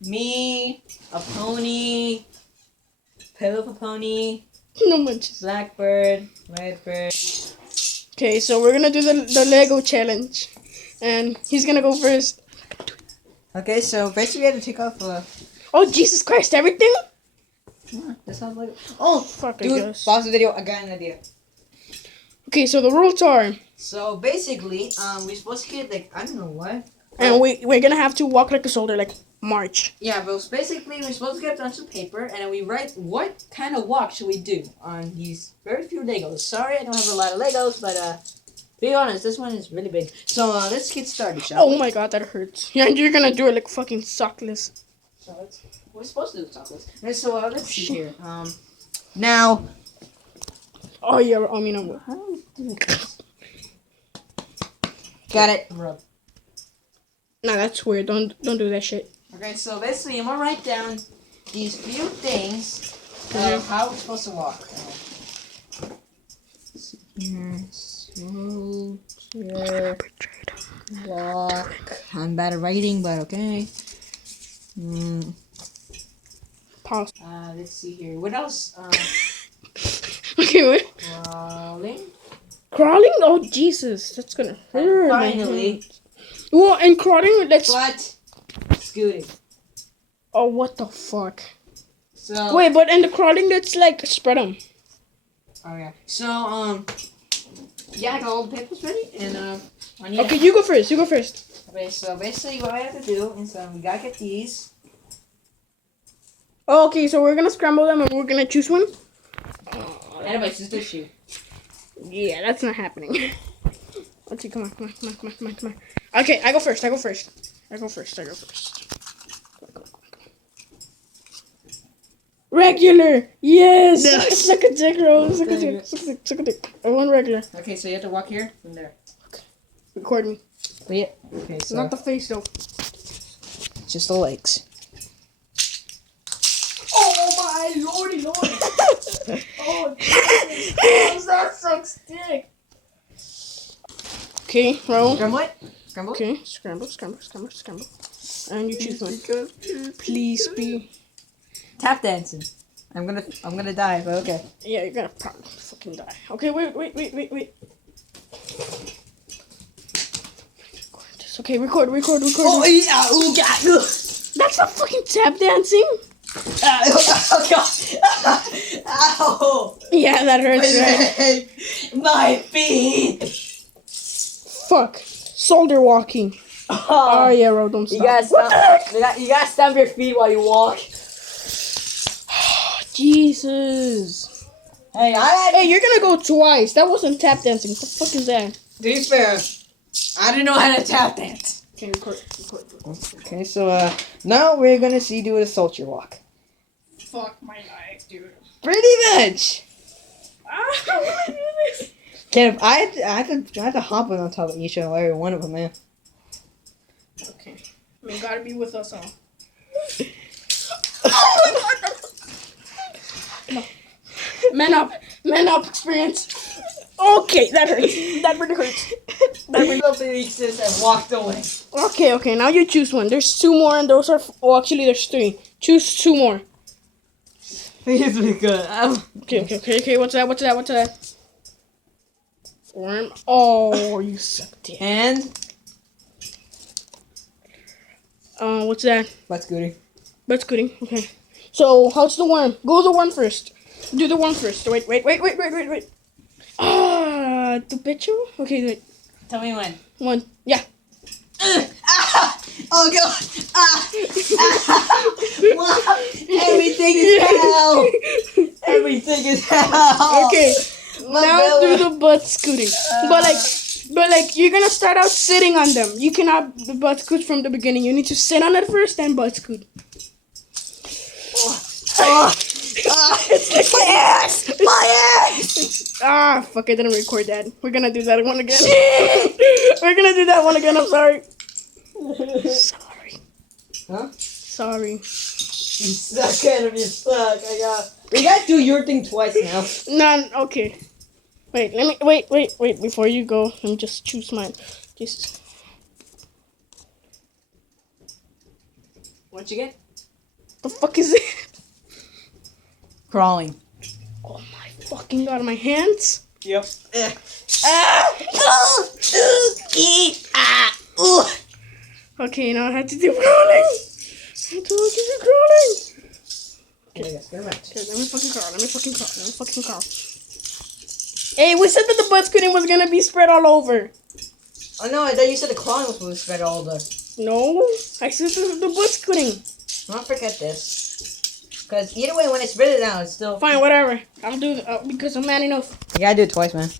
me, a pony, pillow for pony, No much. blackbird, redbird. Okay, so we're gonna do the Lego challenge, and he's gonna go first. Okay, so basically we have to take off Oh Jesus Christ! Everything? that's not like. Oh, Fuck, I dude, guess. pause the video. I got an idea. Okay, so the rules are, So basically, we're supposed to get like I don't know what. and we're gonna have to walk like a soldier, like march. Yeah, but basically we're supposed to get a bunch of paper and then we write what kind of walk should we do on these very few Legos. Sorry, I don't have a lot of Legos, but be honest, this one is really big. So let's get started, shall we? Oh my God, that hurts. Yeah, you're gonna do it like fucking sockless. So we're supposed to do chocolates. And so let's see here. Now. Oh yeah, I mean, I'm. How do we do this? Got it. Rub. Nah, that's weird. Don't do that shit. Okay, so basically I'm gonna write down these few things of how we're supposed to walk. Soldier walk. I'm bad at writing, but okay. Pause. Let's see here. What else? Okay, wait. Crawling. Crawling? Oh Jesus, that's gonna hurt. my Finally. hand. Well, and crawling, let's. But scooting. Oh, what the fuck? So Wait, but in the crawling, let's like spread them. oh yeah. So yeah, I got all the papers ready and I need Okay, you go first. You go first. okay, so basically what I have to do is we gotta get these. Oh, okay, so we're gonna scramble them and we're gonna choose one. And my sister's shoe. Yeah, that's not happening. Let's see. Come on. Okay, I go first. Regular. Yes. Yes. Suck a dick, Rose. Suck a dick. I want regular. Okay, so you have to walk here from there. Record me. Yeah. Okay, so Not the face though. just the legs. Oh my lordy lord. Oh Jesus. That sucks dick. Okay, roll. Scramble it. Scramble. Okay, scramble. And you choose one. Please be. Tap dancing. I'm gonna die, but okay. Yeah, you're gonna probably fucking die. Okay, wait. Okay, record. Oh yeah! Oh god! That's not fucking tap dancing. Oh god! Ow! Yeah, that hurts, right? My feet! Fuck. Soldier walking. Oh yeah, bro, don't stop. You gotta stamp your feet while you walk. Jesus. Hey, Hey, you're gonna go twice. That wasn't tap dancing. What the fuck is that? to be fair, I didn't know how to tap dance. Okay, record. Okay, so now we're gonna see do a soldier walk. Fuck my life, dude. Pretty much. I wanna do this. Can't I have to hop on top of each and every one of them, man. Okay. I mean, gotta be with us all. No. Man up, experience. Okay, that hurts. That really hurts. We love the exist and walked away. Okay, now you choose one. There's two more and those are, actually there's three. Choose two more. Please be good. Okay, what's that? Worm. Oh, you suck dick. And What's that? butt scooting. Butt scooting. Okay. So, how's the worm? Go the worm first. Do the worm first. Wait. The picture? Okay, wait. Tell me when. One. Yeah. Oh god! Wow. Everything is hell! Everything is hell! Okay. My Now belly. do the butt scooting. But like you're gonna start out sitting on them. You cannot the butt scoot from the beginning. You need to sit on it first and butt scoot. My ass! My ass! Ah, fuck! I didn't record that. We're gonna do that one again. We're gonna do that one again. I'm sorry. Sorry. Huh? Sorry. You suck, Adam. You suck. You gotta do your thing twice now. None. Okay. Wait. Let me. Wait. Before you go, let me just choose mine. Jesus. What'd you get? The fuck is it? Crawling. Oh my fucking god, my hands. Yep. Okay, now I have to do crawling. I have to do crawling. Okay, yes, they're right. Okay, let me fucking crawl. Hey, we said that the butt scooting was gonna be spread all over. Oh no, I thought you said the crawling was supposed to spread all over. No, I said the butt scooting. Don't forget this. Because either way, when I spread it out, it's still... Fine, whatever. I'll do it because I'm man enough. You gotta do it twice, man.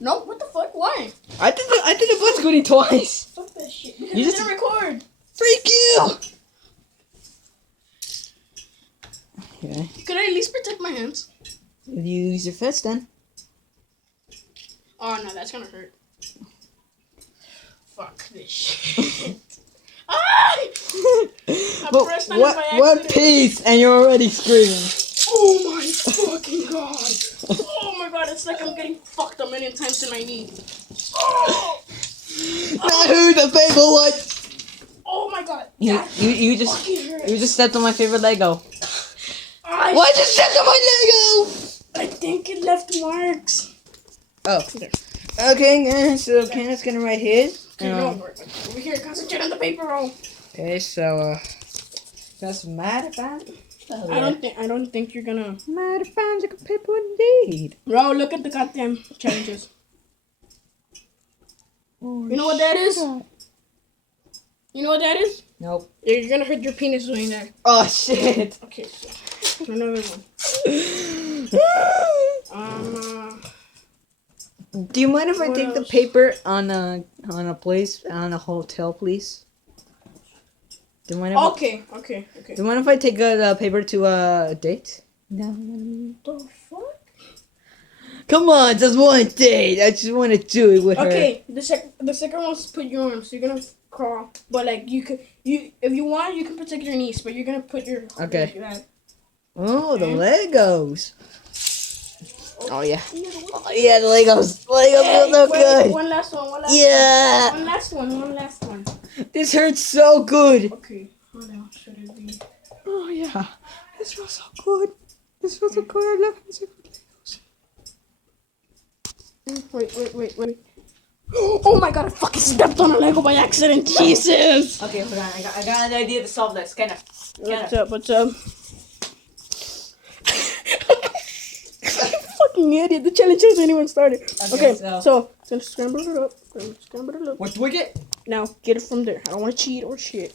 No, what the fuck? Why? I did the butt scooting twice. Fuck that shit. You You just- didn't record. Freak you! Okay. Could I at least protect my hands? If you use your fist, then. Oh no, that's gonna hurt. Fuck this shit. Ah! But pressed on it by what accident. piece? And you're already screaming. Oh my fucking god! Oh my god, it's like I'm getting fucked a million times in my knee. Oh, Not who the faithful one. oh my god! You That just fucking hurts. you just stepped on my favorite Lego. I, Why'd you step on my Lego? I think it left marks. Oh. There. Okay, so Kenneth's gonna write his. Okay, no, over here, concentrate on the paper roll. Okay, so that's mad about it. I don't think you're gonna. Mad about like a paper indeed. Bro, look at the goddamn challenges. Oh, You know what that is? You know what that is? Nope. You're gonna hurt your penis doing that. Oh shit. Okay, so another one. Do you mind if I What take the else? paper paper on a hotel, please? Do you mind if Okay. Do you mind if I take the paper to a date? No. The fuck? Come on, just one date. I just want to do it with her. Okay, the second one's put your arms. So you're gonna crawl, but like if you want, you can protect your knees, but you're gonna put your Okay. like that. Oh, the Okay. Legos. Oh yeah. Yeah, the one- Oh yeah, the Legos. Legos Hey, feel so wait, good. One last one. Yeah. One last one. This hurts so good. Okay, what else should it be? Oh yeah. This feels so good. This feels so good. I love it. So good Legos. Wait. Oh my god, I fucking stepped on a Lego by accident. Jesus. Okay, hold on. I got an idea to solve this. What's up? Fucking idiot. The challenge hasn't even started. Okay, so I'm gonna scramble it up. What do we get? Now get it from there. I don't want to cheat or shit.